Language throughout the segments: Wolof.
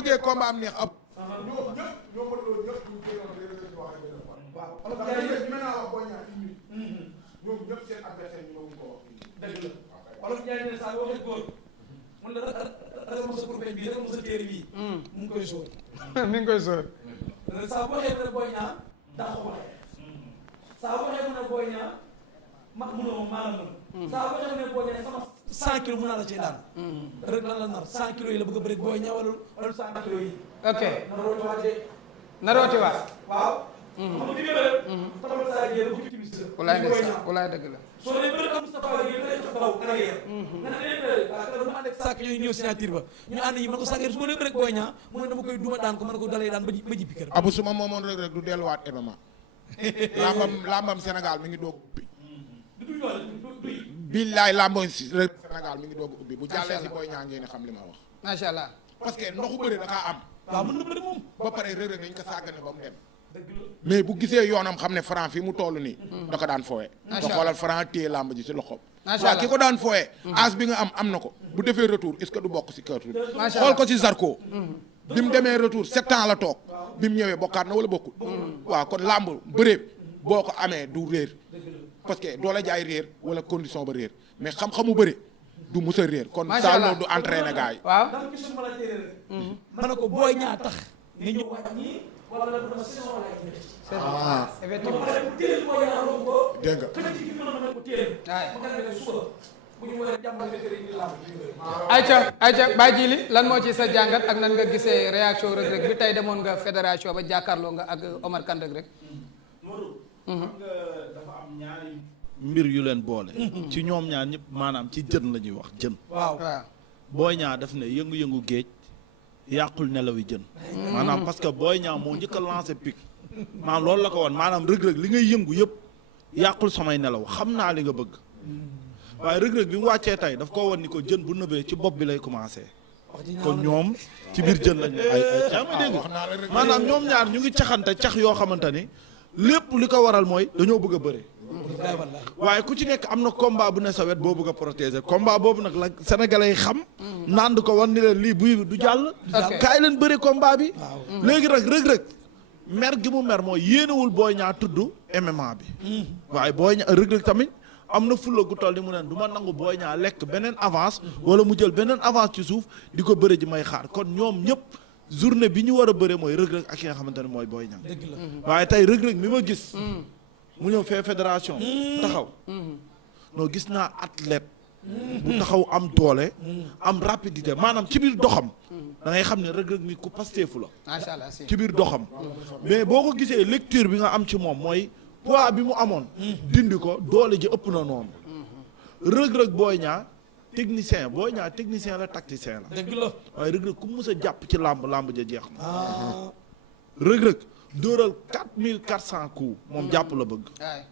bëggee combat am neex ab. ñoo mën loolu ñëpp ñu génnoon Reug Reug wax ak benn fois. waaw parce que mën naa wax boo ñaar ci minute. ñoom ñëpp seen adversaire ñu ñëw ko wax. dëgg la wolof Ndiaye ne saa waxee góor mun la ragal ma sa kurpeñ bii ragal ma sa téere bii. mu ngi koy sóor. mi ngi koy sóor. saa boo waxee mu ne Boy Niang daa ko waxee. saa boo waxee mu ne Boy Niang munoo maa la mën. saa boo waxee mu ne Boy Niang sama 100 kilos mun naa la cee daan. rek lan la nar 100 kilos yi la bëgg a bëri Boy Niang wala 100 kilos yi. ok na rooti waatee. na rooti waat. waaw. xam nga li nga bëri. taxawal saa yéen bu ci timis. walaay dëgg la. soo dee bëri am Moustapha Gueye nga def daw arrière. nga ne leen mu ànd ak sàkk yooyu ñëw signature ba ñu ànd yi man ko sàkk su ma dee bëri Boy Niang mu ne dama koy duma daan ko mën ko dalay daan ba jibbi kër. abu suma moomoon Reug Reug du delluwaat MMA. lambam Sénégal mi ngi doog ubbi. billaay lambam Sénégal mi ngi doog ubbi bu jàllee si Boy Niang ngeen xam li ma wax. macha allah. parce que ndoxu bëri da kaa am. waaw mën na bëri moom. ba pare Reug Reug dañ ko sàggane ba mu dem. mais bu gisee yoonam xam ne Franc fi mu toll nii. da ko daan fooye. macha nga xoolal Franc téye lamb ji si loxoom. macha waaw allah ki ko daan fooye. âge bi nga am na ko. bu defee retour est-ce que du bokk si kër. macha xool ko si Zarko. bi mu demee retour 7 ans la toog. bi mu ñëwee bokkaat na wala bokkul. waaw kon lamb bëree boo ko amee du réer. parce que doo la jaay réer wala condition ba réer mais xam-xamu bëri du mus a réer. kon macha allah Saalum du entraîné gars yi. waaw. dama gis ma la téere rek. ma ne ko Boy Niang tax nga ñëw waat ñii wala dama saison wala ay ñetti. ah effectivement. ma ne téere Boy Niang romb ko. dégg nga. xëy na ci fi ma ne ko téere. waay. ma gën a ne suba bu ñu war a jàmbale téere yi di làmb bi. ayca Baye Djili lan moo ci sa jàngat ak nan nga gisee réaction Reug Reug bi tey demoon nga fédération ba jàkkaarloo nga ak Omar Kane Reug Reug. xam nga dafa am ñaari mbir yu leen boole. ci ñoom ñaar ñëpp maanaam ci jën la ñuy wax jën. waaw waaw. Boy Niang daf ne yëngu-yëngu géej yàqul nelawi jën. maanaam parce que Boy Niang moo njëkk a lancé pic. maanaam loolu la ko woon maanaam Reug Reug li ngay yëngu yëpp yàqul samay nelaw xam naa li nga bëgg. waaye Reug Reug bi mu wàccee tey daf ko woon ni ko jën bu nëbee ci bopp bi lay commencé. kon ñoom ci biir jën lañu ay yaa ngi dégg maanaam ñoom ñaar ñu ngi caxante cax yoo xamante ni lépp li ko waral mooy dañoo bëgg a bëre. waaye ku ci nekk am na combat bu ne sa wet boo bëgg a protéger combat boobu nag la sénégalais yi xam. nand ko wan ni leen lii buy du jàll. kaay leen bëre combat bi. léegi nag Reug Reug mer gi mu mer mooy yéenewul Boy Niang tudd MMA bi. waaye Boy Niang Reug Reug tamit am na fulla gu toll ni mu neen du ma nangu Boy Niang lekk beneen avance. wala mu jël beneen avance ci suuf di ko bëre ji may xaar kon ñoom ñëpp journée bi ñu war a bëre mooy Reug Reug ak ki nga xamante ne mooy Boy Niang. waaye tey Reug Reug mi ma gis. mu ñëw fee fédération taxaw noo gis naa athlète bu taxaw am doole am rapidité maanaam ci biir doxam da ngay xam ne Reug Reug nit ku pasteefu la macha allah si. ci biir doxam mais boo ko gisee lecture bi nga am ci moom mooy poids bi mu amoon dindi ko doole ji ëpp na noonu Reug Reug Boy Niang technicien Boy Niang technicien la tacticien la dëgg la. waaye Reug Reug ku mu mës a jàpp ci làmb ja jeex na Reug Reug dóoral 4400 coups moom jàpp la bëgg. waay.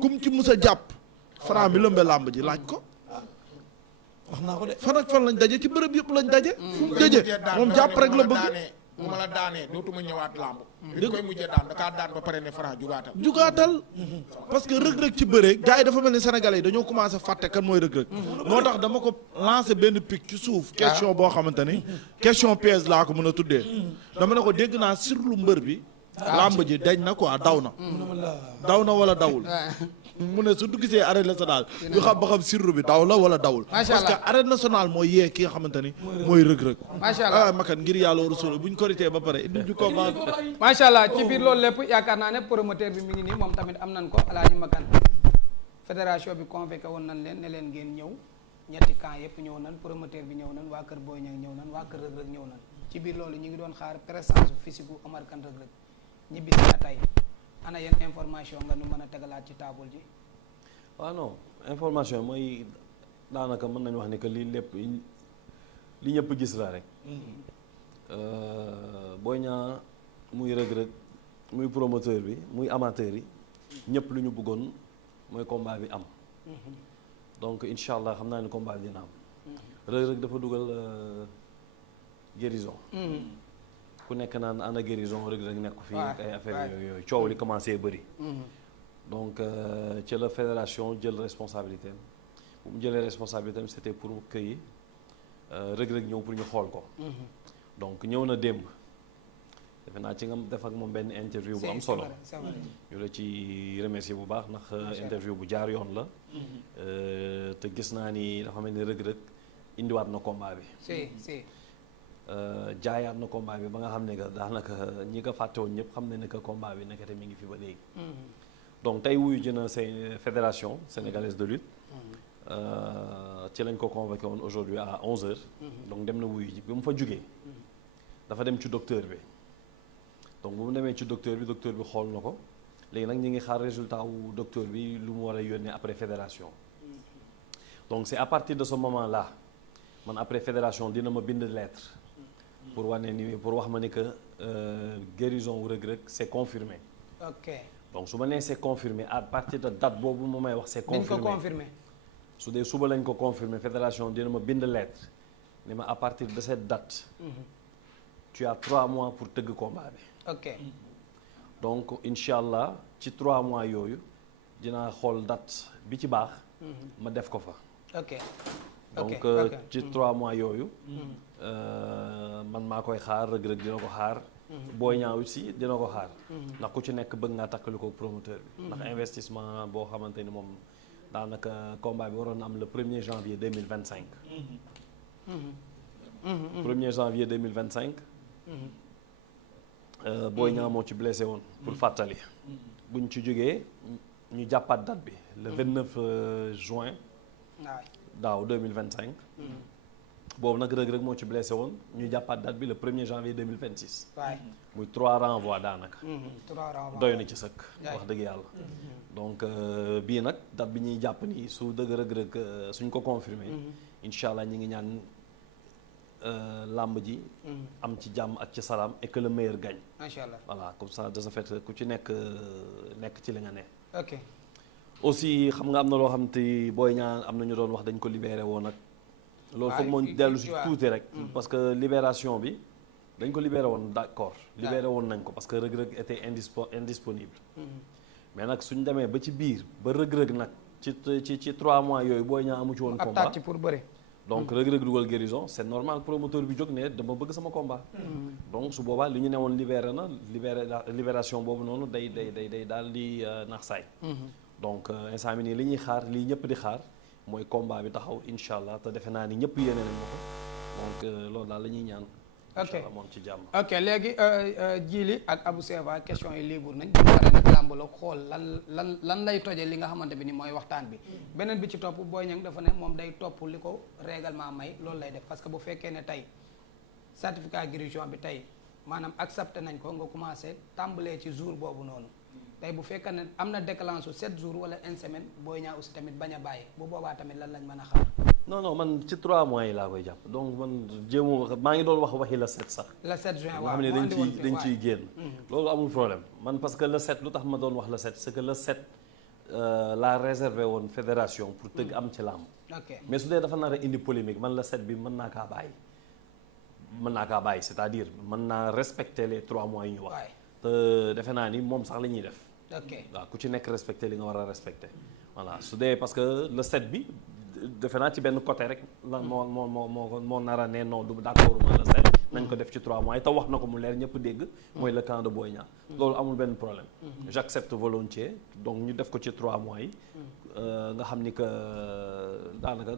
kum ci mus a jàpp. Franc bi lëmbe làmb ji laaj ko. wax naa ko de. fan ak fan lañ daje ci bërëb yëpp lañ daje. fu mu daje moom jàpp rek la bëgg. bu ma la daanee dootuma ñëwaat làmb. bi koy mujjee daan da kaa daan ba pare ne Franc jugaatal. jugaatal parce que Reug Reug ci bëre gars yi dafa mel ni sénégalais yi dañoo commencé fàtte kan mooy Reug Reug. moo tax dama ko lancé benn pic ci suuf. question boo xamante ni. question piège laa ko mën a tuddee. dama ne ko dégg naa sirlu mbër bi. làmb ji dañ na quoi daw na. daw na wala dawul. mu ne su dugg see arène nationale ñu xam ba xam sirru bi daw la wala dawul. macha allah parce que arène nationale mooy yee ki nga xamante ni. mooy Reug Reug. macha allah makan ngir yàlla war a solo buñ korité ba pare indi ju ko ba. macha allah ci biir loolu lépp yaakaar naa ne promoteur bi mi ngi nii moom tamit am nañ ko Alaaji Makan fédération bi convoqué woon nañ leen ne leen ngeen ñëw ñetti camp yëpp ñëw nañ promoteur bi ñëw nañ waa kër Boy Niang ñëw nañ waa kër Reug Reug ñëw nañ ci biir loolu ñu ngi doon xaar présence physique bu Omar Kane Reug Reug ñibbi si na tey ana yenn information nga nu mën a tegalaat ci table ji. waaw non information mooy daanaka mën nañu wax ne que lii lépp li ñëpp gis la rek. Boy Niang muy Reug Reug muy promoteur bi muy amateur yi ñëpp lu ñu bëggoon mooy combat bi am. donc incha allah xam naa ne combat bi dina am. Reug Reug dafa dugal guérison. ku nekk naan ana guérison Reug Reug nekk fii ak ay affaire yooyu coow li commencé bëri. donc ci la fédération jël responsabilité am bu mu jëlee responsabilité am c'était pour que Reug Reug ñëw pour ñu xool ko. donc ñëw na démb defe naa ci nga def ak moom benn interview bu am solo ñu la ci remercier bu baax ndax interview bu jaar yoon la te gis naa ni dafa mel ni rëg-rëg indiwaat na combat bi si jaayaat na combat bi ba nga xam ne que daanaka ñi ko fàtte woon ñëpp xam ne ne que combat bi nekkate mi ngi fi ba léegi donc tey wuyu ji na fédération sénégalaise de lutte ci lañ ko convoqué woon aujourd'hui à 11h donc dem na wuyu ji bi mu fa jugee dafa dem ci docteur bi donc bu mu demee ci docteur bi xool na ko léegi nag ñu ngi xaar résultat wu docteur bi lu mu war a yónnee après fédération donc c'est à partir de ce moment là man après fédération dina ma bind lettre pour wane ni pour wax ma ni que guérison wu Reug Reug c'est confirmé. ok donc su ma nee c'est confirmé à partir de date boobu mu may wax c'est confirmé dañ ko confirmé. su dee suba lañ ko confirmé fédération dina ma bind lettre ni ma à partir de cette date. tu as 3 mois pour tëgg combat bi. ok donc incha allah ci 3 mois yooyu dinaa xool date bi ci baax. ma def ko fa. ok donc ci 3 mois yooyu. man maa koy xaar Reug Reug dina ko xaar. Boy Niang aussi dina ko xaar. ndax ku ci nekk bëgg ngaa takkali ko promoteur bi. ndax investissement boo xamante ni moom daanaka combat bi waroon na am le 1er janvier 2025. 1er janvier 2025. Boy Niang moo ci blessé woon pour fàttali. buñ ci jógee ñu jàppaat date bi le 29 juin. daaw 2025. boobu nag Reug Reug moo ci blessé woon ñu jàppaat date bi le 1er janvier 2026. waay muy 3 renvois daanaka. 3 renvois doy na ci sëkk. wax dëgg yàlla. donc bii nag date bi ñuy jàpp ni su dëgg Reug Reug suñ ko confirmé. incha allah ñi ngi ñaan làmb ji. am ci jàmm ak ci salaam et que le meilleur gagne. macha allah voilà comme ça de ce fait ku ci nekk ci li nga ne. ok aussi xam nga am na loo xam te Boy Niang am na ñu doon wax dañ ko libéré woon nag. loolu foog moo dellu si tuuti rek. parce que libération bi dañ ko libéré woon d'accord. libéré woon nañ ko parce que Reug Reug était indisponible. mais nag suñ demee ba ci biir ba Reug Reug nag ci 3 mois yooyu Boy Niang amu ci woon combat ci pour bëre. donc Reug Reug dugal guérison c'est normal promoteur bi jóg ne dama bëgg sama combat. donc su boobaa li ñu ne woon libération boobu noonu day daal di nax saay. donc instant bi nii li ñuy xaar lii ñëpp di xaar mooy combat bi taxaw incha allah te defe naa ni ñëpp yéene nañ ma ko donc loolu daal la ñuy ñaan. ok moom ci jàmm. ok léegi Djily ak Abou Seva question yi libre nañ bu pare nag làmb la xool lan lay toje li nga xamante bi ni mooy waxtaan bi beneen bi ci topp Boy Niang dafa ne moom day topp li ko règlement may loolu lay def parce que bu fekkee ne tey certificat guérison bi tey maanaam accepté nañ ko nga commencé tàmbalee ci jour boobu noonu tey bu fekkee ne am na déclenche su 7 jours wala 1 semaine Boy Niang aussi tamit bañ a bàyyi bu boobaa tamit lan lañ mën a xaar. non man ci 3 mois yi laa koy jàpp donc man jéemu maa ngi doon waxi la 7 sax. le 7 juin waaw nga xam ne dañ ciy génn. loolu amul problème man parce que le 7 lu tax ma doon wax le 7 c'est que le 7 laa réservé woon fédération pour tëgg am ci làmb. ok mais su dee dafa nar a indi polémique man le 7 bi mën naa kaa bàyyi c'est-à-dire mën naa respecter les 3 mois yi ñu wax. te defe naa ni moom sax la ñuy def. ok waaw ku ci nekk respecter li nga war a respecter voilà su dee parce que le 7 bi. defe naa ci benn côté rek la moo nara ne non du d'accord ma la set nañ ko def ci 3 mois yi te wax na ko mu leer ñëpp dégg mooy le camp de Boy Niang loolu amul benn problème j'accepte volontiers donc ñu def ko ci 3 mois yi nga xam ni que daanaka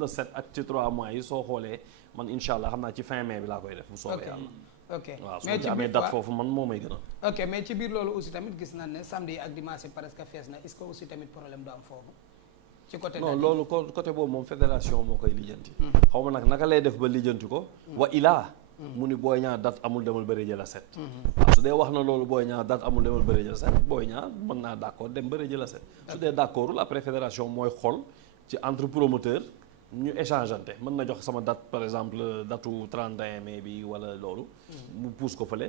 le 7 ak ci 3 mois yi soo xoolee man incha allah xam naa ci fin mai bi laa koy def bu soobee yàlla ok waaw su ma amee date foofu man moo may gën a ok mais ci biir loolu aussi tamit gis nañ ne samedi ak dimanche presque fees na est-ce que aussi tamit problème du am foofu ci côté non loolu côté boobu moom fédération moo koy lijjanti. xaw ma nag naka lay def ba lijjanti ko. wa ilaa. mu ni Boy Niang date amul demal bëri jël a set. waaw su dee wax na loolu Boy Niang date amul demal bëri jël a set Boy Niang mën naa d'accord dem bëri jël a set. su dee d'accordul après fédération mooy xool ci entre promoteur ñu échangeante mën na jox sama date par exemple datu 31 mai bi wala loolu. mu pousse ko fële.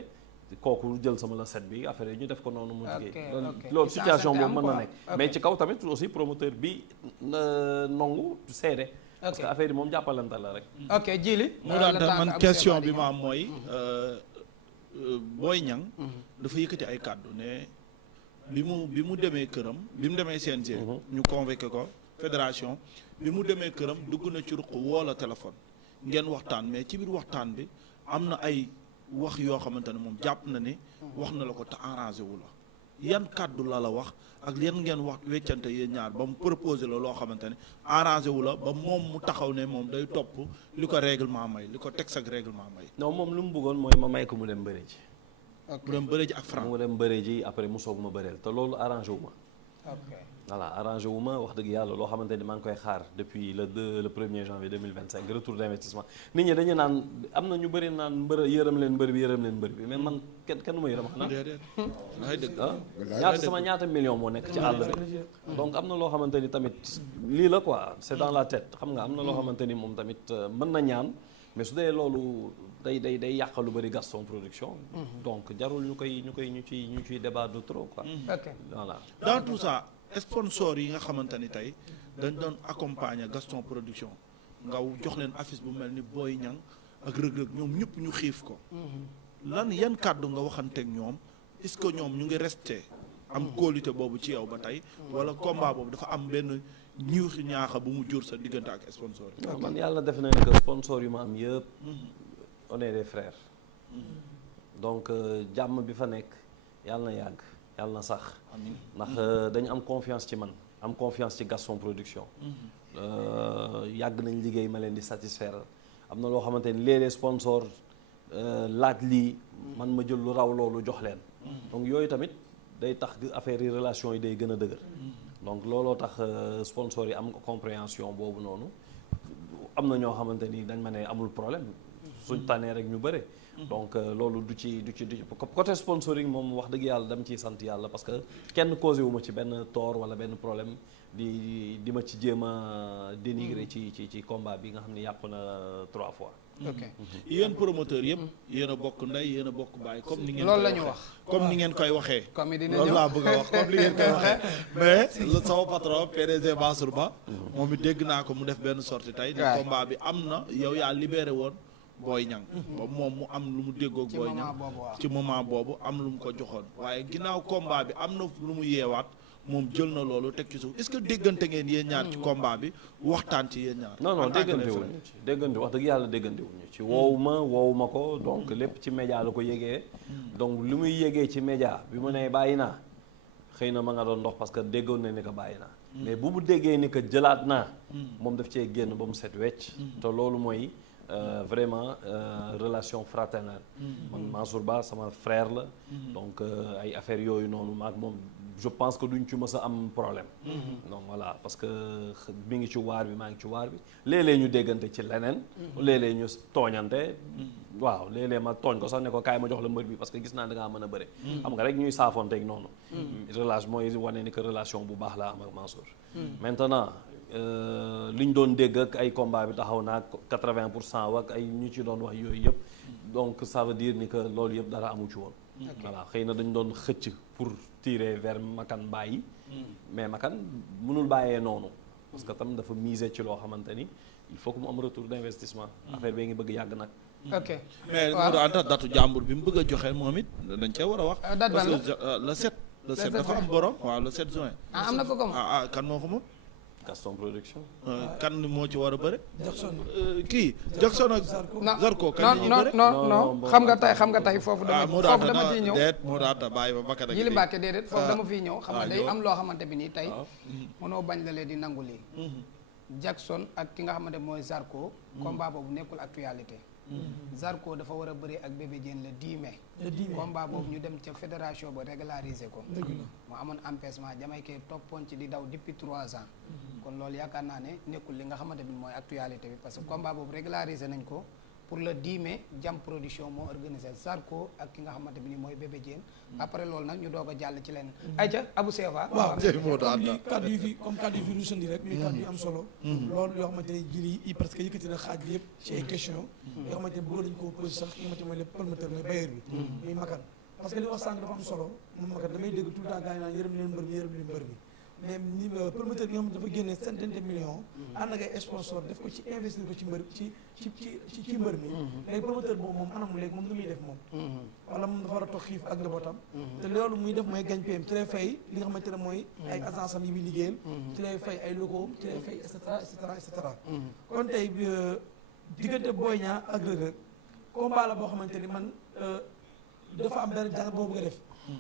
kooku jël sama la set bi affaire yi ñu def ko noonu mu liggéey loolu situation boobu mën na nekk mais ci kaw tamit aussi promoteur bi nongu seede parce que affaire yi moom jàppalante la rek ok Djily mu daan man question bi ma am mooy Boy Niang dafa yëkkati ay kàddu ne bi mu demee këram bi mu demee CNG ñu convoqué ko fédération bi mu demee këram dugg na ci ruq woo la téléphone ngeen waxtaan mais ci biir waxtaan bi am na ay wax yoo xamante ne moom jàpp na ne wax na la ko te arrangé wu la yan kàddu la wax ak yan ngeen wax weccante yéen ñaar ba mu proposé la loo xamante ne arrangé wu la ba moom mu taxaw ne moom day topp li ko règlement may li ko texte ak règlement may. non moom lu mu bëggoon mooy ma may ko mu dem bëre ji. mu dem bëre ji ak Franc. mu dem bëre ji après mu soog ma bëreel te loolu arrangé wu ma. ok voilà arrangé wu ma wax dëgg yàlla loo xamante ni maa ngi koy xaar depuis le 1er janvier 2025 retour d'investissement nit ñi dañu naan am na ñu bëri naan yërëm leen mbër bi mais man kenn ma yërëm xanaa. déedéet ay dëgg ñaata million moo nekk ci àll bi donc am na loo xamante ni tamit lii la quoi c'est dans la tête xam nga am na loo xamante ni moom tamit mën na ñaan mais su dee loolu day yàq lu bëri Gaston Production donc jarul ñu ciy débat de trop quoi. ok voilà dans tout ça sponsor yi nga xamante ni tey dañ doon accompagner Gaston Production nga jox leen affiche bu mel ni Boy Niang ak Reug Reug ñoom ñëpp ñu xiif ko yan kàddu nga waxanteeg ñoom est-ce que ñoom ñu ngi resté am qualité boobu ci yow ba tey wala combat boobu dafa am benn ñiixi ñaaxa bu mu jur sa diggante ak sponsor yi. man yàlla def na ne que sponsor yu ma am yëpp on est des frères donc jàmm bi fa nekk yàlla na yàgg yàlla na sax ndax dañu am confiance ci man am confiance ci Gaston Production yàgg nañ liggéey ma leen di satisfaire am na loo xamante ni léeg-léeg sponsor laaj lii man ma jël lu raw loolu jox leen donc yooyu tamit day tax affaire yi relation yi day gën a dëgër donc looloo tax sponsor yi am compréhension boobu noonu am na ñoo xamante ni dañ ma ne amul problème suñ tànnee rek ñu bëre donc loolu du ci côté sponsoring moom wax dëgg yàlla dama ciy sant yàlla parce que kenn causé wu ma ci benn tort wala benn problème di ma ci jéem a dénigrer ci combat bi nga xam ne yàqu na 3 fois. ok yéen promoteur yëpp yéen a bokk ndey yéen a bokk baay comme ni ngeen loolu la ñu wax comme ni ngeen koy waxee comme dina loolu ñëw laa bëgg a wax comme li ngeen koy waxee mais le sama patron PDG Mansour Ba moom it dégg naa ko mu def benn sortie tey ne combat bi am na yow yaa libéré woon Boy Niang ba moom mu am lu mu déggoog Boy Niang ci moment boobu am lu mu ko joxoon waaye ginnaaw combat bi am na lu mu yeewaat moom jël na loolu teg ci suuf est-ce que déggante ngeen yéen ñaar ci combat bi waxtaan ci yéen ñaar. non déggante wax dëgg yàlla déggante wuñu ci woowu ma ko donc lépp ci média la ko yégee donc lu muy yégee ci média bi mu ne bàyyi naa xëy na ma nga doon ndox parce que déggoon na ni ko bàyyi naa mais bu mu déggee ni ko jëlaat naa moom daf cee génn ba mu set wecc te loolu mooy vraiment relation fraternelle man Mansour Ba sama frère la donc ay affaires yooyu noonu maak moom je pense que duñ ci mës a am problème donc voilà parce que mi ngi ci waar bi maa ngi ci waar bi léeg-léeg ñu déggante ci leneen léeg-léeg ñu tooñante waaw léeg-léeg ma tooñ ko sax ne ko kaay ma jox la mbër bi parce que gis naa da ngaa mën a bëre xam nga rek ñuy saafonteeg noonu relation mooy wane ni que relation bu baax la am ak Mansour maintenant li ñu doon dégg ak ay combat bi taxaw naa 80% wak ay ñu ci doon wax yooyu yëpp donc ça veut dire ni que loolu yëpp dara amu ci woon voilà xëy na dañu doon xëcc pour tirer vers Makan bàyyi mais Makan mënul bàyyee noonu parce que tam dafa miser ci loo xamante ni il faut que mu am retour d'investissement affaire bee ngi bëgg yàgg nag ok mais Modou Anta datu jàmbur bi mu bëgg a joxe moom it dañ cee war a wax date ban la parce que le 7 dafa am borom waaw le 7 juin am na ko comme kan moo ko moom Gaston Production kan moo ci war a bëre Jackson kii Jackson ak Zarko kan ñu bëre non xam nga tey foofu dama ciy ñëw déet Modou Anta bàyyi ba bakka Jili Mbàkke déedéet foofu dama fiy ñëw xam nga day am loo xamante bi nii tey mënoo bañ la leen di nangu lii Jackson ak ki nga xamante mooy Zarko combat boobu nekkul actualité Zarko dafa war a bëri ak Bébé Diène le 10 mai combat boobu ñu dem ca fédération ba régulariser ko mu amoon empêchement jamaykee toppoon ci di daw depuis 3 ans kon loolu yaakaar naa ne nekkul li nga xamante bi mooy actualité bi parce que combat boobu régulariser nañ ko pour le 10 mai Jam Production moo organisé Zarko ak ki nga xamante bi ni mooy Bébé Diène après loolu nag ñu doog a jàll ci leen ayca Abou Sefa waaw kaddu yi fi comme kaddu yi fi ruusandi rek muy kaddu yu am solo loolu yoo xamante ne jili yi parce que yëkkati na xaaj bi yëpp ci ay question yoo xamante ne bëggoon nañu ko posé sax ki nga xamante mooy le promoteur mooy bailleur bi muy Makan parce que li wax sànq dafa am solo moom Makan damay dégg tout le temps gars yi naan yërëm leen mbër mi mais ni promoteur bi nga xam ne dafa génne centaine de millions ànd ak ay sponsor def ko ci investir ko ci mbër ci mbër mi léegi promoteur boobu moom anam léegi moom lu muy def moom wala moom dafa war a toog xiif ak njabootam te loolu muy def mooy gagne PM ci lay fay li nga xamante ne mooy ay agence am yi muy liggéeyal ci lay fay ay locaux ci lay fay et cetera kon tey diggante Boy Niang ak Reug Reug combat la boo xamante ni man dafa am benn jàngat boo bëgg a def.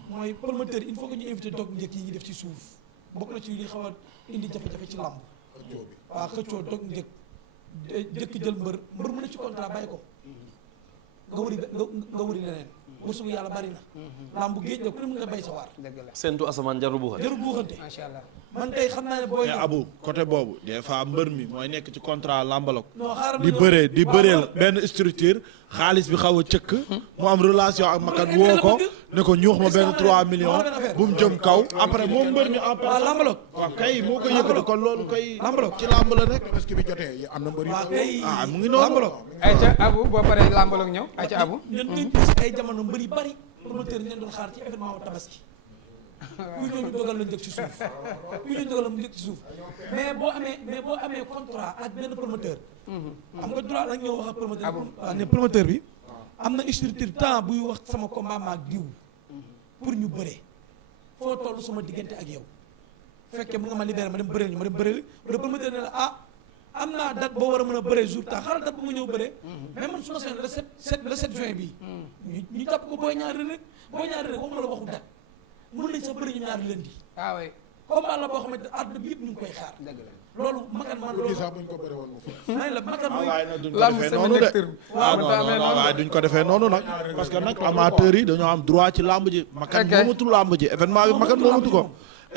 mooy promoteur il faut que ñu invité dog njëkk yi ñuy def ci suuf bokk na ci li xaw a indi jafe-jafe ci làmb. waaw xëccoo dog njëkk jël mbër mu ne ci contrat bàyyi ko nga wëri leneen. wërsëgu yàlla bari na. làmb géej la ku ne mën nga bay sa waar. dëgg la seentu asamaan jarul buuxante. jarul buuxante. macha allah. man tey xam naa ne booy. mais Abou côté boobu des fois mbër mi mooy nekk ci contrat làmbalok non xaaral ma di ñëw. bëree di waaw, bëreel waaw. benn structure xaalis bi xaw a cëkk mu am relation ak makat woo ko ne ko ñuux ma benn 3 millions bu mu jëm kaw après moom mbër mi en waaw personne làmbalok. waaw kay moo ko yëkkati kon loolu kay làmbalok. ci làmb la nekk parce que bi jotee am na mbër yu waaw kay ah mu ngi noonu làmbalok. ayca Abu boo paree làmbaloog ñëw ayca Abu. ñun ñu gis ay jamono mbër yu bari promoteur yi leen doon xaar ci événement wu tabaski kuy ñëw ñu dogal la njëkk ci suuf kuy ñëw ñu dogal la njëkk ci suuf mais boo amee contrat ak benn promoteur am nga droit nag ñëw wax ak promoteur waaw ne promoteur bi am na structure temps buy wax sama combat maag diw pour ñu bëree foo toll sama diggante ak yow fekkee mu nga ma libéré ma dem bëree ñu ma dem bëree le promoteur ne la am naa date boo war a mën a bëree jour temps xaaral date bu nga ñëw bëree mais man su ma seen le 7 juin bii ñu jàpp ko booy ñaari rek waxuma la waxu date mën nañ sax bëri ñu ñaari lundi ah oui combat la boo xamante àdduna bi yëpp ñu ngi koy xaar dëgg la. loolu makan man di loolu sax buñ ko bëri woon mu fa may la makan mooy waaye nag duñ ko Lamb defee sama noonu de lecture bi. ah non non waaye duñ ko defee noonu nag parce que nag amateurs yi dañoo am droit ci lamb ji makan Ok. moomatul lamb ji événement bi makan moomatu ko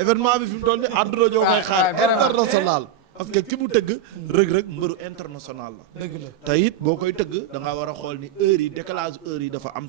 événement bi fi mu toll ni àdduna ñoo koy xaar waaw, vraiment. international parce que ki mu tëgg rëg-rëg mbëru international la dëgg la te it boo koy tëgg da nga war a xool ni heure yi décalage heure yi dafa am